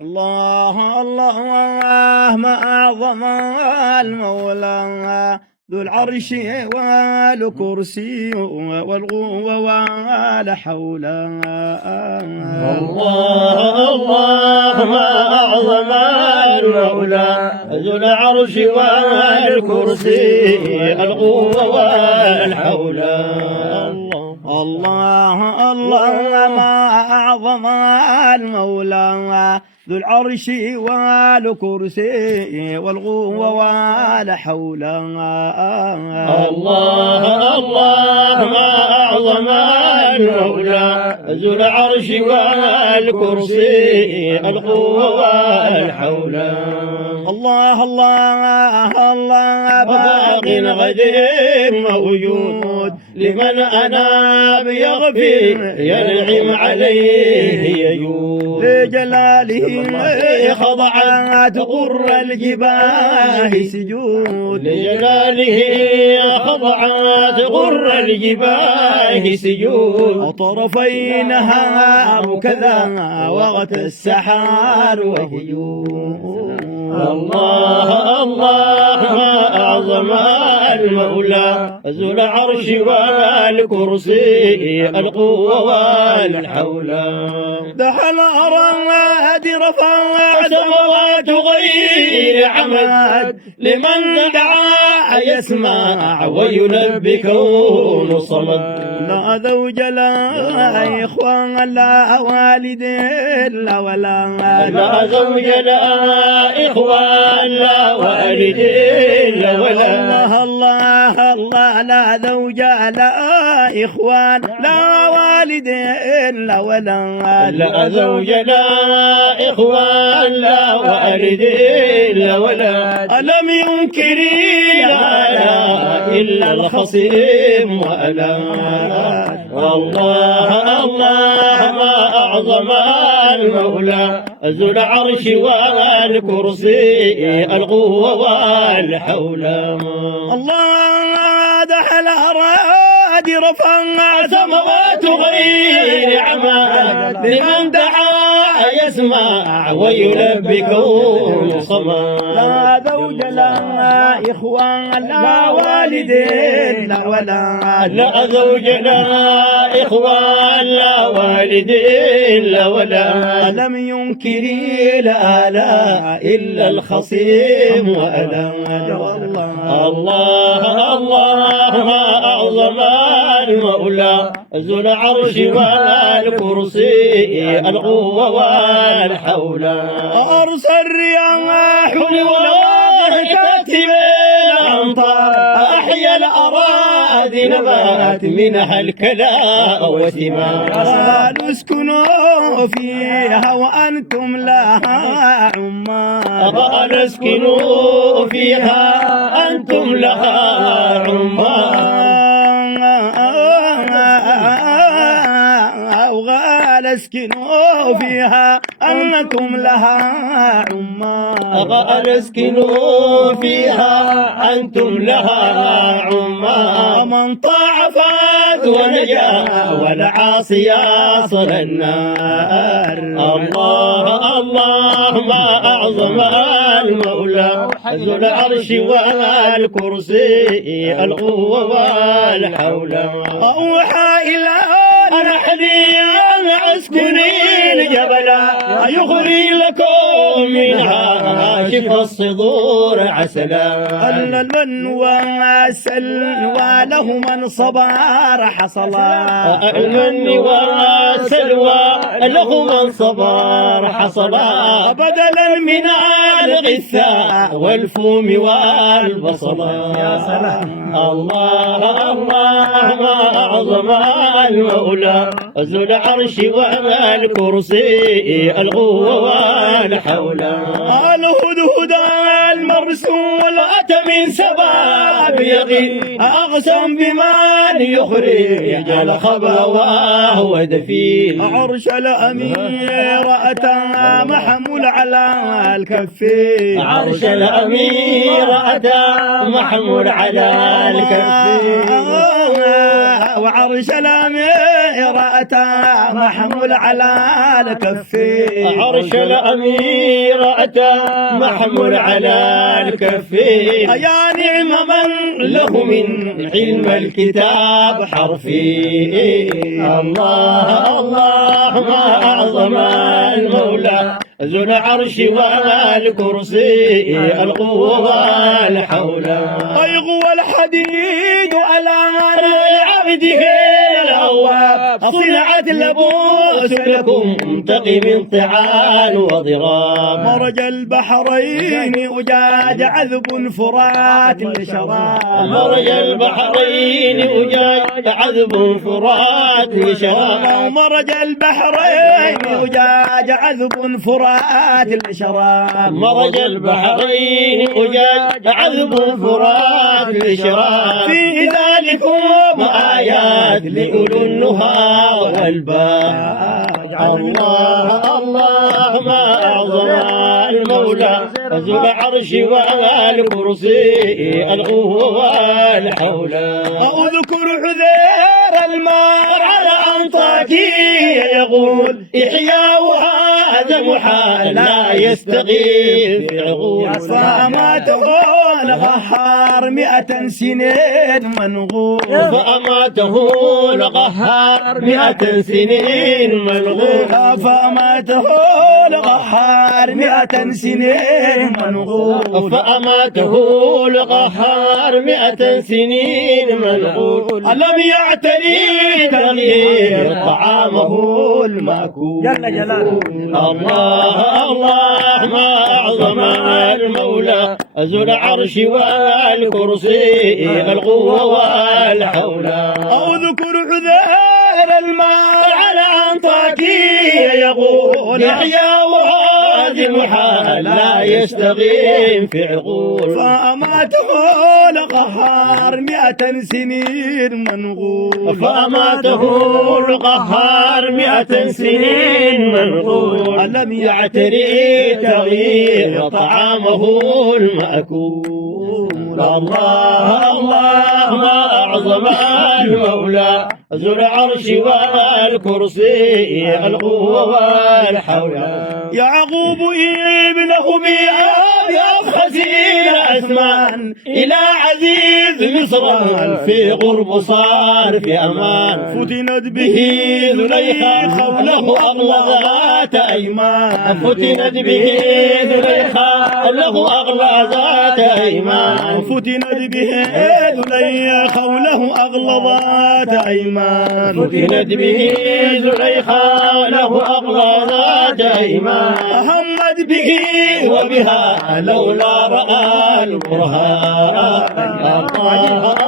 الله الله ما أعظم المولى ذو العرش والكرسي والغو ولا حول. الله الله ما أعظم المولى ذو العرش والكرسي القوة والحول. الله الله ما أعظم المولى ذو العرش والكرسي والغو ولا حول. الله الله ما أعظم المولى ذو العرش والكرسي القوة والحول. الله الله الله باق غدير موجود لمن أناب يغفر ينعم عليه يجود. لجلاله خضعت قر الجباه سجود. لجلاله خضعت قر الجباه سجود. وطرفي نهار كذا وغت السحار وهجود. الله الله ما أعظم المولى ذو العرش والكرسي القوة والحول. دحل أراد رفع سماوات غير عمد لمن دعا يسمع ويلبي كون صمد. لا زوج لا إخوان لا والد لا ولا لا زوج لا إخوان لا والد لا ولا. الله الله الله لا زوج لا إخوان لا والد لا ولا. لا زوج لا إخوان لا والد لا ولا. ألم ينكر لا إلا الخصيم وألا. الله الله ما أعظم المولى ذو العرش والكرسي القوة والحول. الله دحل أراد رفع سماوات غير عماد لمن دعا يسمع ويلبي كون صمد. لا زوج لا إخوان لا والدين لا ولا. لا زوج لا إخوان لا والدين لا ولا. لم ينكر لا لا إلا الخصيم وألا. الله الله ما أعظم المولى ذو العرش والكرسي القوة والحول. أرسل الرياح كاتب الأمطار أحيا الأراضي نبات منها الكلاء وثمار. اسكنوا فيها وأنتم لها عمار. اسكنوا فيها أنتم لها عمار. اسكنوا فيها أنكم لها عمار. اسكنوا فيها أنتم لها عمار. من طاع فات ونجا والعاصي يصل النار. الله الله ما أعظم المولى ذو العرش والكرسي القوة والحول. أوحى إلى أرحلي اسكنين جبلا يخرج لكم منها شفى الصدور عسلا. المن والسلوى له من صبر حصلا. المن والسلوى له من صبر حصلا. بدلا من الغثاء والفوم والبصلا. يا سلام. الله الله ما أعظم المولى ذو العرش والكرسي القوة والحول. الهدهد المرسول أتى من سباب يقين أقسم بمن يخرج الخبر وهو دفين. عرش الأمير أتى محمول على الكفين. عرش الأمير أتى محمول على الكفين. وعرش الأمير أتى محمول على الكفين عرش الأمير أتى محمول على الكفين يا نعم من له من علم الكتاب حرفي الله الله ما أعظم المولى ذو العرش والكرسي القوة والحول يغوى الحديد على عبده الأواب صنعت اللبوس لكم تقي من طعان وضراب مرج البحرين أجاج عذب فرات لشراب مرج البحرين أجاج عذب فرات لشراب مرج البحرين أجاج عذب فرات لشراب مرج البحرين أجاج عذب فرات لشراب في ذلكم آيات لأولو النهى والباء الله الله ما أعظم المولى ذو العرش والكرسي القوة والحول أذكر عذير المار على أنطاكية يقول إحياء هذا محال لا يستغيث في عقول فأماته القهار 100 سنين منغول فأماته القهار 100 سنين منغول فأماته القهار 100 سنين منغول فأماته القهار 100 سنين منغول ألم يعتري تغيير طعامه المأكول جل جلاله الله الله ما أعظم المولى ذو العرش والكرسي القوة والحول أذكر عذير المار على أنطاكية يقول يحيى وهذه محال لا يستقيم في عقول فأماته القهار 100 سنين منغول فأماته القهار 100 سنين منغول ألم يعتري تغيير طعامه المأكول الله الله ما أعظم المولى ذو العرش والكرسي القوة والحول يعقوب ابنه خزين أثمان إلى عزيز مصر في غرب صار في أمان فتنت به ذليخا وله أغلى ذات أيمان فتنت به ذليخا وله أغلى ذات أيمان فتنت به ذليخا وله أغلى ذات أيمان فتنت به زليخا له أغلى ذات أيمان همت به وبها لولا رأى البرهان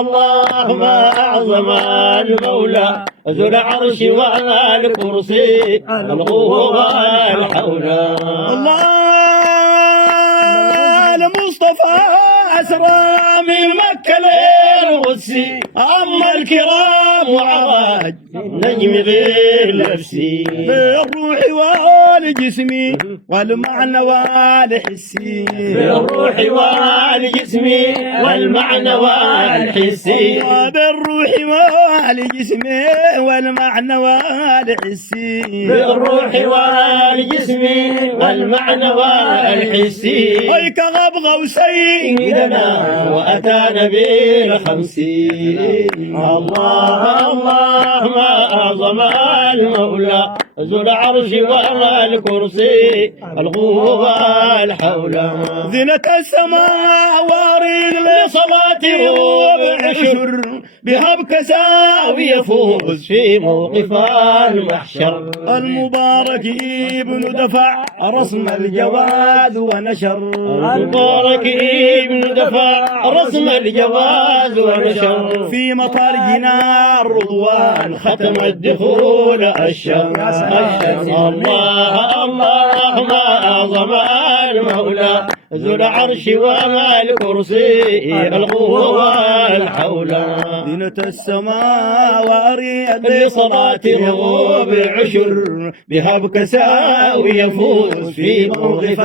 الله ما أعظم المولى ذو العرش والكرسي القوة والحول الله المصطفى أسرى من مكة للقدسي أما الكرام وعراج نجم غير نفسي بالروح والجسم والمعنى والحسي بالروح والجسم والمعنى والحسي بالروح والجسم والمعنى والحسي بالروح والجسم والمعنى والحسي ويك غبغ سيدنا وأتانا بالخمسين الله الله ما أعظم المولى ذو العرش والكرسي القوة والحول زنة السماء وارد لصلاته وبعشر بها بكساوي يفوز في موقف المحشر المبارك ابن دفع رسم الجواز ونشر المبارك ابن دفع رسم الجواز ونشر في مطار جنار رضوان ختم الدخول الشر الله الله ما أعظم المولى ذو العرش وما الكرسي القوة والحول زينة السماء وأريد لصلاة الغوب عشر بها بكساوي يفوز في موقف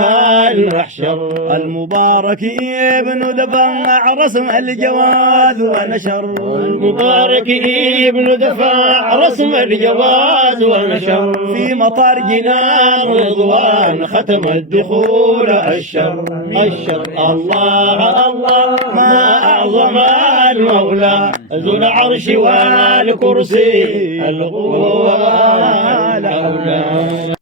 المحشر المبارك ابن دفاع رسم الجواز ونشر المبارك ابن دفاع رسم الجواز ونشر في مطار جنان رضوان ختم الدخول الشر الله الله ما أعظم المولى ذو العرش والكرسي القوة والحول